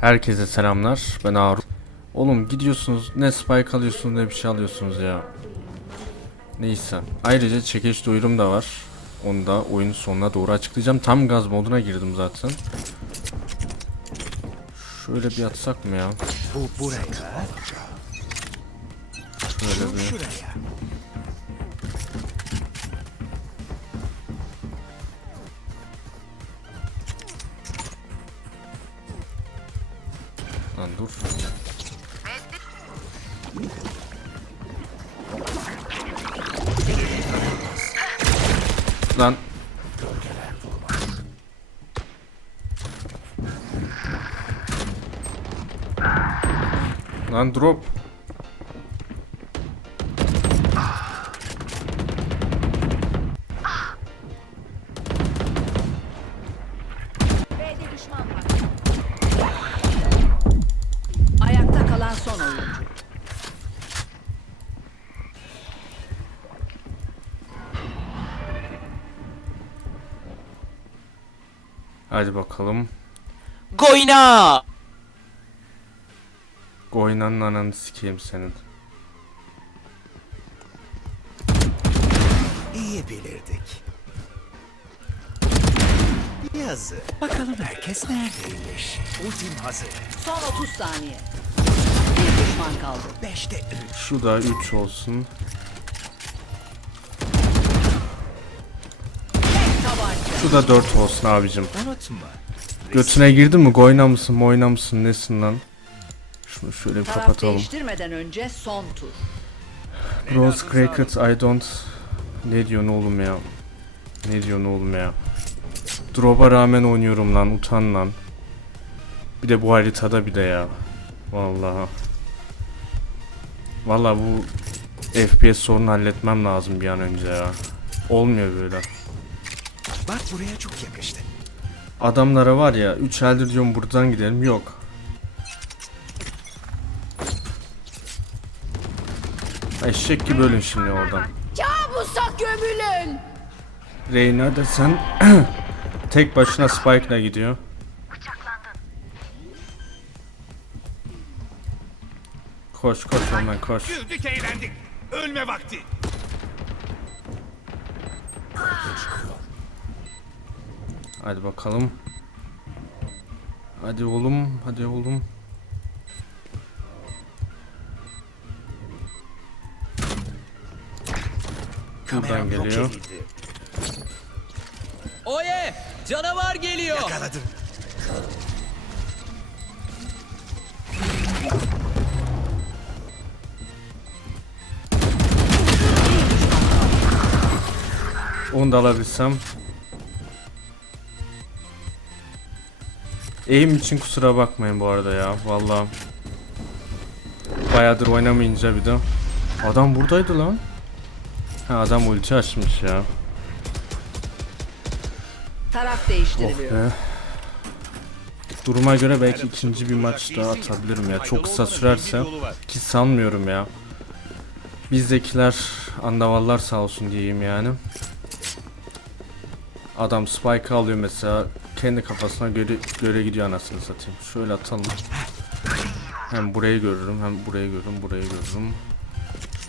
Herkese selamlar. Ben Harun. Oğlum gidiyorsunuz ne spike alıyorsunuz ne bir şey alıyorsunuz ya. Neyse. Ayrıca çekiş duyurum da var. Onu da oyunun sonuna doğru açıklayacağım. Tam gaz moduna girdim zaten. Şöyle bir atsak mı ya? Bu buraya, Şöyle bir. Lan drop. B'de düşman var. Ayakta kalan son oyuncu. Hadi bakalım. Goyna! Oynanın ananı sikeyim senin. İyi bilirdik. Yazı. Bakalım herkes neredeymiş? Ultim hazır. Son 30 saniye. Bir düşman kaldı. Beşte üç. Şu da 3 olsun. Tabanca. Şu da 4 olsun abicim. Unutma. Götüne girdin mi? Goyna mısın? Moyna mısın? Nesin lan? Şunu şöyle bir Taraf kapatalım. değiştirmeden önce son tur. Rose Cricket I don't... Ne diyorsun oğlum ya? Ne diyorsun oğlum ya? Drop'a rağmen oynuyorum lan. Utan lan. Bir de bu haritada bir de ya. Vallahi. Vallahi bu FPS sorunu halletmem lazım bir an önce ya. Olmuyor böyle. Bak buraya çok yakıştı. Adamlara var ya 3 eldir diyorum buradan gidelim yok. Eşek gibi ölün şimdi oradan. Kabusa gömülün. Reyna da sen tek başına Spike'la gidiyor. Koş koş ondan koş. Güldük eğlendik. Ölme vakti. Hadi bakalım. Hadi oğlum, hadi oğlum. Kameram yok geliyor. edildi. Oye! Canavar geliyor! Yakaladım. Onu da alabilsem. Eğim için kusura bakmayın bu arada ya. Vallahi. Bayağıdır oynamayınca bir de. Adam buradaydı lan. Ha adam ulti açmış ya. Taraf Oh değiştiriliyor. be. Duruma göre belki ikinci bir maç daha atabilirim ya. Çok kısa sürerse. Ki sanmıyorum ya. Bizdekiler andavallar sağ olsun diyeyim yani. Adam spike alıyor mesela kendi kafasına göre, göre gidiyor anasını satayım. Şöyle atalım. Hem burayı görürüm hem burayı görürüm burayı görürüm.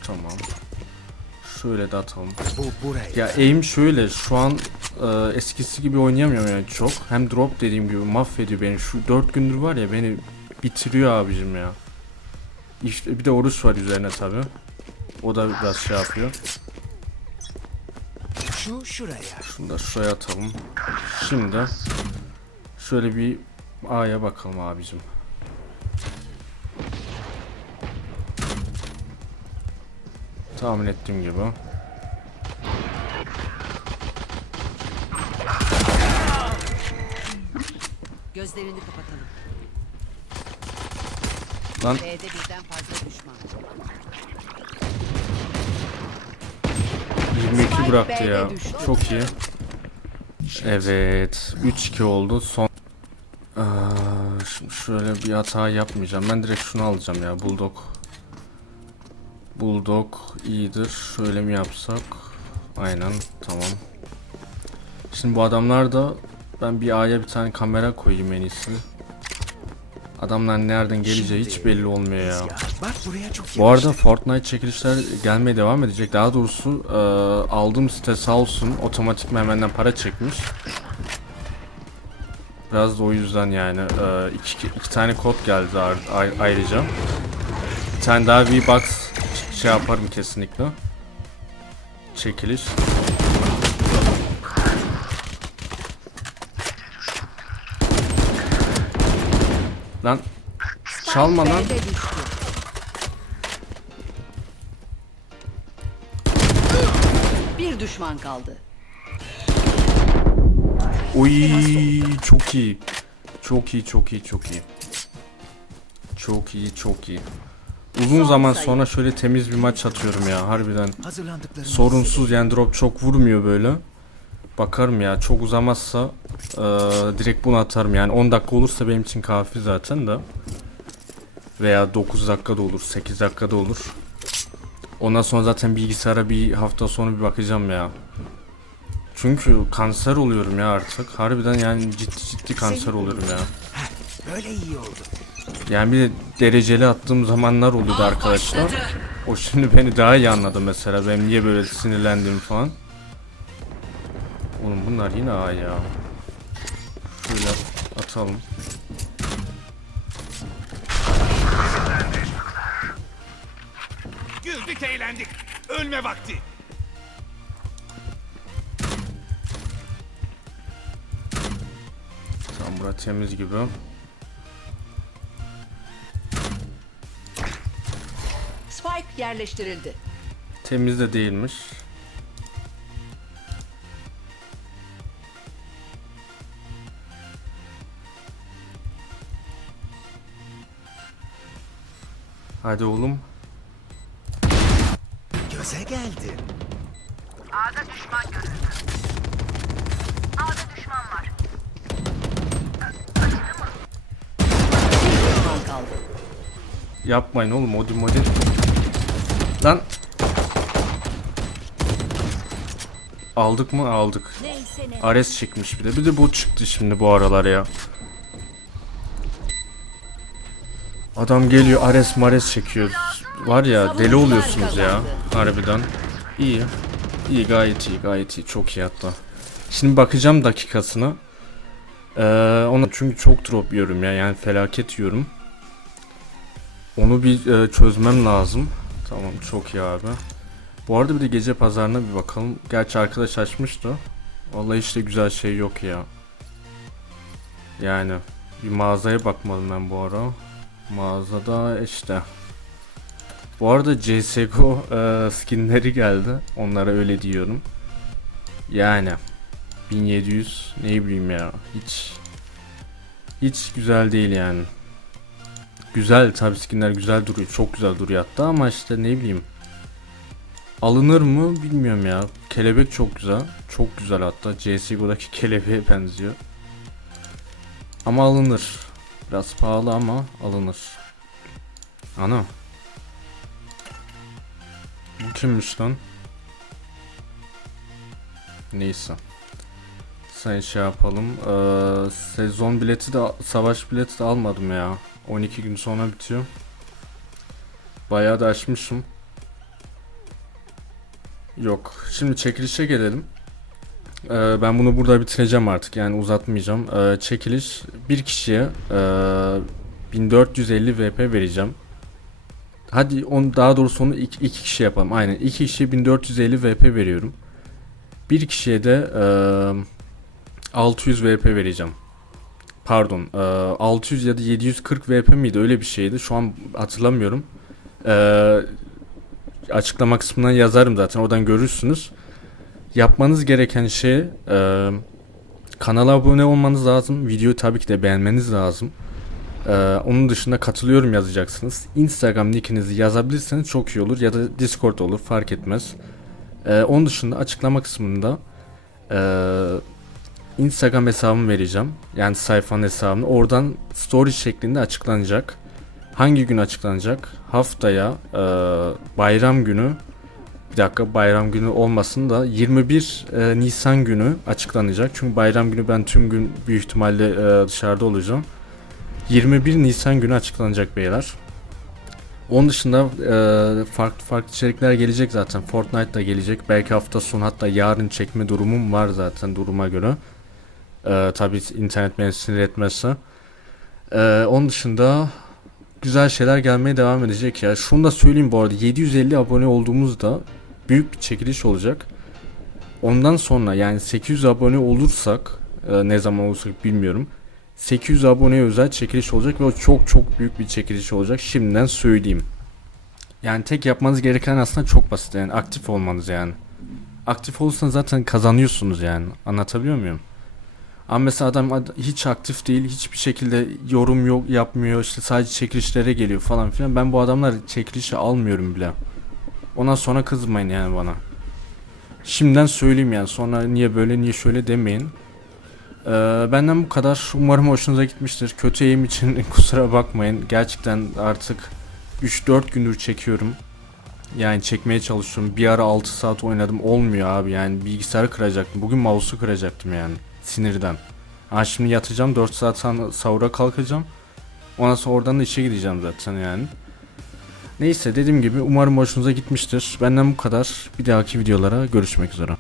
Tamam. Şöyle de atalım. Bu buraya. Ya aim şöyle şu an e, eskisi gibi oynayamıyorum yani çok. Hem drop dediğim gibi mahvediyor beni. Şu 4 gündür var ya beni bitiriyor abicim ya. İşte bir de oruç var üzerine tabi. O da biraz şey yapıyor. Şu şuraya. Şunu da şuraya atalım. Şimdi şöyle bir A'ya bakalım abicim. Tahmin ettiğim gibi. Gözlerini kapatalım. Lan B'de birden fazla düşman. 22 bıraktı ya. Çok iyi. Evet. 3-2 oldu. Son Aa, şimdi şöyle bir hata yapmayacağım. Ben direkt şunu alacağım ya. Bulldog. Bulldog iyidir. Şöyle mi yapsak? Aynen. Tamam. Şimdi bu adamlar da ben bir A'ya bir tane kamera koyayım en iyisi. Adamlar nereden geleceği hiç belli olmuyor ya. Bu arada Fortnite çekilişler gelmeye devam edecek. Daha doğrusu e, aldığım site sağ olsun otomatik benden para çekmiş. Biraz da o yüzden yani e, iki, iki tane kod geldi ayrıca. Bir tane daha V-Box şey yaparım kesinlikle. Çekiliş. Lan çalma lan. Bir düşman kaldı. Oy çok iyi. Çok iyi, çok iyi, çok iyi. Çok iyi, çok iyi. Uzun zaman sonra şöyle temiz bir maç atıyorum ya harbiden. Sorunsuz yani drop çok vurmuyor böyle. Bakarım ya çok uzamazsa eee, direkt bunu atarım yani 10 dakika olursa benim için kafi zaten de. Veya 9 dakika da olur 8 dakika da olur. Ondan sonra zaten bilgisayara bir hafta sonra bir bakacağım ya. Çünkü kanser oluyorum ya artık. Harbiden yani ciddi ciddi kanser oluyorum ya. Böyle iyi oldu. Yani bir de dereceli attığım zamanlar oluyordu arkadaşlar. O şimdi beni daha iyi anladı mesela. Benim niye böyle sinirlendiğimi falan. Oğlum bunlar yine A ya. Şöyle atalım. Güldük eğlendik. Ölme vakti. Tamam bura temiz gibi. Spike yerleştirildi. Temiz de değilmiş. Hadi oğlum. Göze geldi. Bir düşman kaldı. Yapmayın oğlum Odin modin. Lan. Aldık mı? Aldık. Ares çıkmış bir de. Bir de bu çıktı şimdi bu aralar ya. Adam geliyor Ares Mares çekiyor. Var ya deli oluyorsunuz ya. Harbiden. İyi. İyi gayet iyi gayet iyi. Çok iyi hatta. Şimdi bakacağım dakikasına. Ee, ona çünkü çok drop yiyorum ya. Yani felaket yiyorum. Onu bir e, çözmem lazım. Tamam çok iyi abi. Bu arada bir de gece pazarına bir bakalım. Gerçi arkadaş açmıştı. Vallahi işte güzel şey yok ya. Yani bir mağazaya bakmadım ben bu ara. Mağazada işte. Bu arada CSGO e, skinleri geldi. Onlara öyle diyorum. Yani 1700 ne bileyim ya. Hiç hiç güzel değil yani. Güzel tabi skinler güzel duruyor. Çok güzel duruyor hatta ama işte ne bileyim. Alınır mı bilmiyorum ya. Kelebek çok güzel. Çok güzel hatta. CSGO'daki kelebeğe benziyor. Ama alınır. Biraz pahalı ama alınır. Ana. Bu kimmiş lan? Neyse. Sen şey yapalım. Ee, sezon bileti de savaş bileti de almadım ya. 12 gün sonra bitiyor. Bayağı da açmışım. Yok. Şimdi çekilişe gelelim. Ee, ben bunu burada bitireceğim artık. Yani uzatmayacağım. Ee, çekiliş bir kişiye ee, 1450 VP vereceğim. Hadi on, daha doğrusu onu iki, iki kişi yapalım. Aynen. iki kişiye 1450 VP veriyorum. Bir kişiye de ee, 600 VP vereceğim. Pardon. ee, 600 ya da 740 VP miydi? Öyle bir şeydi. Şu an hatırlamıyorum. Ee, açıklama kısmından yazarım zaten. Oradan görürsünüz. Yapmanız gereken şey ee, kanala abone olmanız lazım. Videoyu tabii ki de beğenmeniz lazım. Onun dışında katılıyorum yazacaksınız. Instagram nickinizi yazabilirseniz çok iyi olur. Ya da Discord olur fark etmez. Onun dışında açıklama kısmında ee, Instagram hesabımı vereceğim. Yani sayfanın hesabını. Oradan story şeklinde açıklanacak. Hangi gün açıklanacak? Haftaya e, bayram günü bir dakika bayram günü olmasın da 21 e, Nisan günü açıklanacak. Çünkü bayram günü ben tüm gün büyük ihtimalle e, dışarıda olacağım. 21 Nisan günü açıklanacak beyler. Onun dışında e, farklı farklı içerikler gelecek zaten. Fortnite da gelecek. Belki hafta sonu hatta yarın çekme durumum var zaten duruma göre. E, tabii internet beni sinir etmezse. E, onun dışında güzel şeyler gelmeye devam edecek ya. Şunu da söyleyeyim bu arada 750 abone olduğumuzda büyük bir çekiliş olacak. Ondan sonra yani 800 abone olursak e, ne zaman olursak bilmiyorum. 800 aboneye özel çekiliş olacak ve o çok çok büyük bir çekiliş olacak. Şimdiden söyleyeyim. Yani tek yapmanız gereken aslında çok basit yani aktif olmanız yani. Aktif olursanız zaten kazanıyorsunuz yani. Anlatabiliyor muyum? Ama mesela adam ad- hiç aktif değil, hiçbir şekilde yorum yok yapmıyor, işte sadece çekilişlere geliyor falan filan. Ben bu adamlar çekilişi almıyorum bile. Ondan sonra kızmayın yani bana. Şimdiden söyleyeyim yani sonra niye böyle niye şöyle demeyin. Ee, benden bu kadar. Umarım hoşunuza gitmiştir. Kötü eğim için kusura bakmayın. Gerçekten artık 3-4 gündür çekiyorum. Yani çekmeye çalışıyorum. Bir ara 6 saat oynadım. Olmuyor abi yani bilgisayarı kıracaktım. Bugün mouse'u kıracaktım yani. Sinirden. Ha şimdi yatacağım 4 saat sonra sahura kalkacağım. Ondan sonra oradan da işe gideceğim zaten yani. Neyse dediğim gibi umarım hoşunuza gitmiştir. Benden bu kadar. Bir dahaki videolara görüşmek üzere.